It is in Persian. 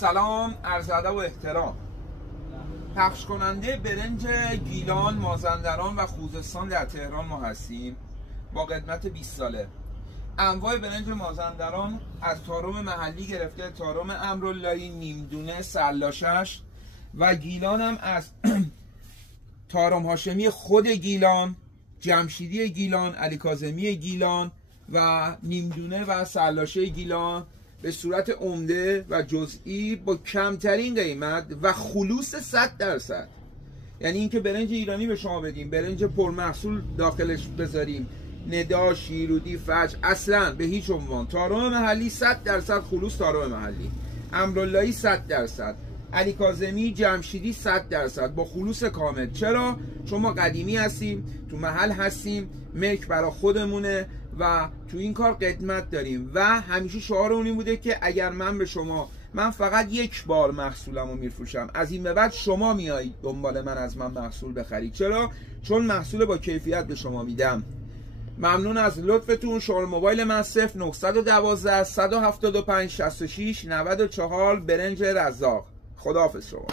سلام، عرض ادب و احترام. پخش کننده برنج گیلان، مازندران و خوزستان در تهران ما هستیم با قدمت 20 ساله. انواع برنج مازندران از تارم محلی گرفته تارم امراللهی، نیمدونه، سلاشش و گیلان هم از تارم هاشمی خود گیلان، جمشیدی گیلان، علی کاظمی گیلان و نیمدونه و سلاشه گیلان به صورت عمده و جزئی با کمترین قیمت و خلوص 100%. یعنی اینکه برنج ایرانی به شما بدیم، برنج پرمحصول داخلش بذاریم، ندا، شیرودی، فجر، اصلا به هیچ عنوان. تارم محلی 100% خلوص تارم محلی، امراللهی 100%، علی کاظمی، جمشیدی 100% با خلوص کامل. چرا؟ چون ما قدیمی هستیم، تو محل هستیم، ملک برا خودمونه و تو این کار قدمت داریم و همیشه شعارمون این بوده که اگر من فقط یک بار محصولمو میفروشم، از این به بعد شما میایید دنبال من از من محصول بخرید. چرا؟ چون محصول با کیفیت به شما میدم. ممنون از لطفتون. شماره موبایل من 0912 175 66 94 برنج رزاق. خداحافظ شما.